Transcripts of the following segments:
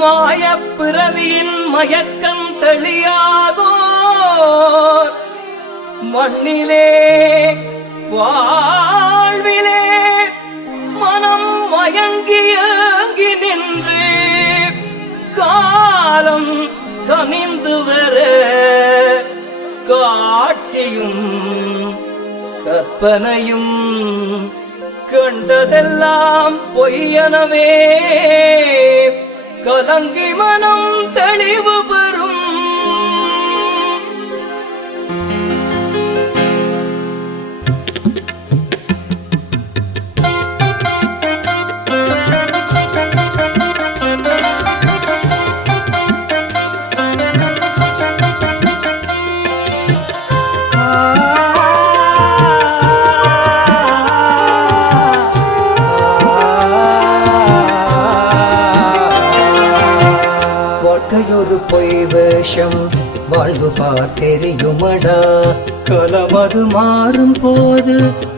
மாயப்பிறவியின் மயக்கம் தெளியாதோ மண்ணிலே வாழ்விலே மனம் மயங்கி நின்று காலம் கனிந்து வர காட்சியும் கற்பனையும் கண்டதெல்லாம் பொய்யனவே கலங்கி மனம் தெளிவு பெறும். வாழ்க்கையொரு பொய் வேஷம் வாழ்வு பார்த்தெரியுமடா கலமது மாறும் போது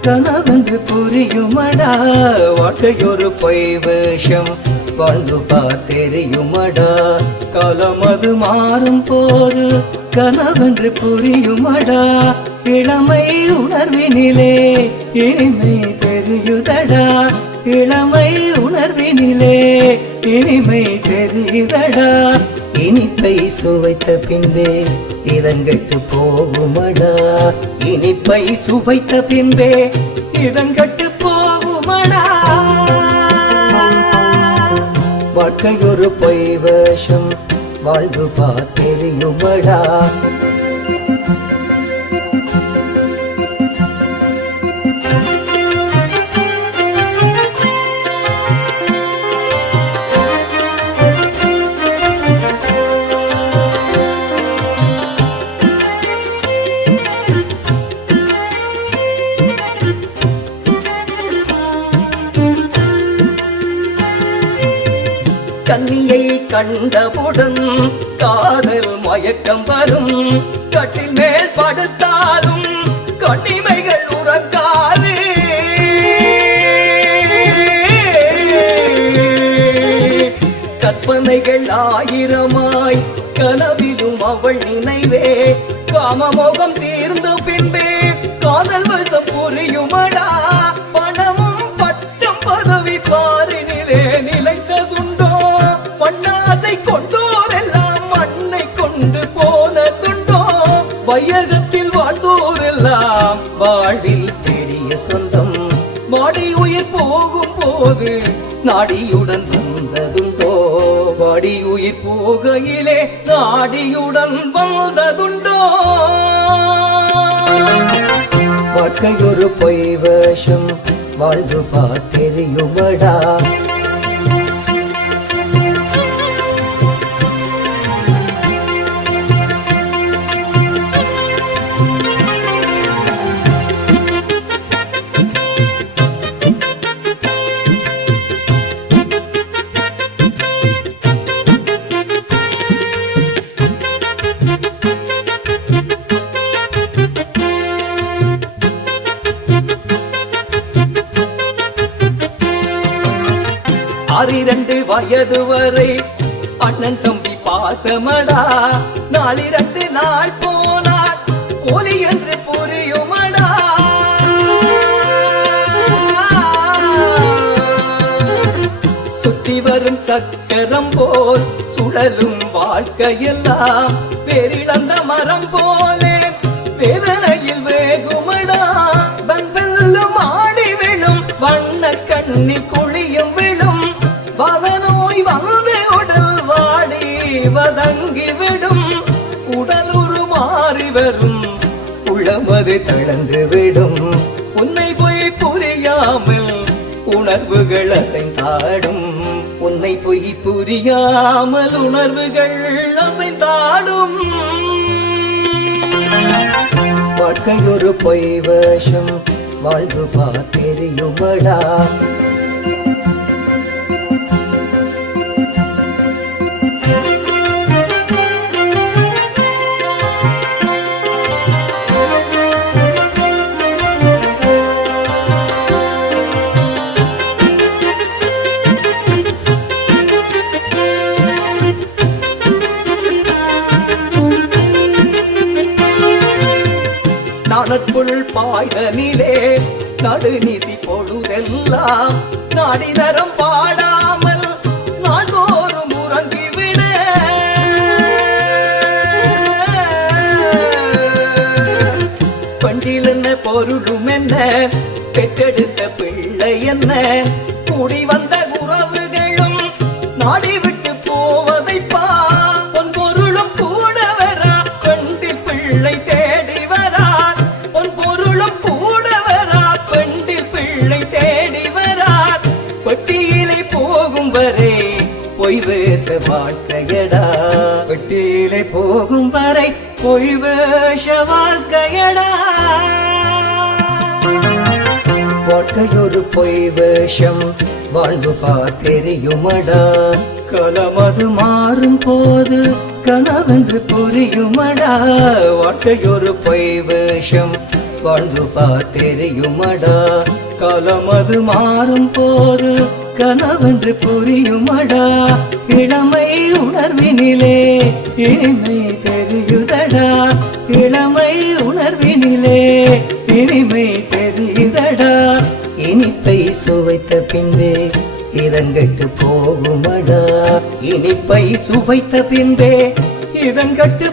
கனவென்று புரியுமடா. வாழ்க்கையொரு பொய் வேஷம் வாழ்வு பார்த்தெரியுமடா கலமது மாறும் போது கனவென்று புரியுமடா. இளமை உணர்வினிலே இனிமை தெரியுதடா இளமை உணர்வினிலே இனிமை தெரியுதடா. இனிப்பை சுவைத்த பின்பே இதங்கட்டு போகுமடா இனிப்பை சுவைத்த பின்பே இதங்கட்டு போகுமடா. வாழ்க்கையொரு பொய் வேஷம் வாழ்வு பார்த்தெரியுமடா. கன்னியை கண்டவுடன் காதல் மயக்கம் வரும் கட்டில் மேல் படுத்தாலும் கண்ணிமைகள் உறங்காது. கற்பனைகள் ஆயிரமாய் கனவிலும் அவள் நினைவே காமமோகம் தீர்ந்த பின்பே காதல் வசம் புரியுமடா. பணமும் பட்டம் பதவி பாரினிலே நிலைத்ததுண்டோ மண்ணாசை கொண்டோரெல்லாம் மண்ணை கொண்டு போனதுண்டோ. வையகத்தில் வாழ்ந்தோரெல்லாம் வாழ்வில் தேடிய சொந்தம் வாடி உயிர் போகும் போது நாடியுடன் வந்ததுண்டோ. வாடி உயிர் போகையிலே நாடியுடன் வந்ததுண்டோ. வாழ்க்கையொரு பொய் வேஷம் வாழ்வு பார்த்தெரியுமடா. ஆறிரண்டு வயது வரை அண்ணன் தம்பி பாசமடா. நாளிரண்டு நாள் போனார் ஒலி என்று புரியுமடா. சுற்றி வரும் சக்கரம் போல் சுழலும் வாழ்க்கையெல்லாம் பேரிழந்த மரம் போலே வேதனையில் வேகுமடா. வெல்லும் ஆடி விழும் வண்ண கண்ணில் குழியும் விழும் வதநோய் வந்து உடல் வாடி வதங்கிவிடும். உடல் உருமாறி வரும் உளமது தளர்ந்து விடும். உன்னை போய் புரியாமல் உணர்வுகள் அசைந்தாடும். உன்னை போய் புரியாமல் உணர்வுகள் அசைந்தாடும். வாழ்க்கையொரு பொய் வேஷம் வாழ்வு பார்த்தெரியுமடா. தனக்குள் பாய்தனிலே நடுநிதி பொழுதெல்லாம் நாடினரம் பாடாமல் நாள்தோறும் உறங்கிவிட பண்டில் என்ன பொருளும் என்ன பெற்றெடுத்த பிள்ளை என்ன கூடி வந்த உறவுகளும் நாடி விட்டு போவதை பொன் பொருளும் கூட வரா பெண்டில் பிள்ளை தேடி வரா பொன் பொருளும் கூட வரா பெண்டில் பிள்ளை தேடி வரா பட்டியலை போகும் வரை பொய் வேச வாழ்க்கையடா பட்டியலை போகும் வரை பொய் வேஷ வாழ்க்கையடா வாழ்க்கையொரு பொய் வேஷம் வாழ்வு பார்த்தெரியுமடா கலமது மாறும் போது கனவென்று புரியுமடா வாழ்க்கையொரு பொய் வேஷம் வாழ்வு பார்த்தெரியுமடா கலமது மாறும் போது கனவென்று புரியுமடா இளமை உணர்வினிலே இனிமை தெரியுதடா இளமை உணர்வினிலே இனிமை தெரியுதடா இனிப்பை சுவைத்த பின்பே இதங்கட்டு போகுமடா இனிப்பை சுவைத்த பின்பே இதங்கட்டு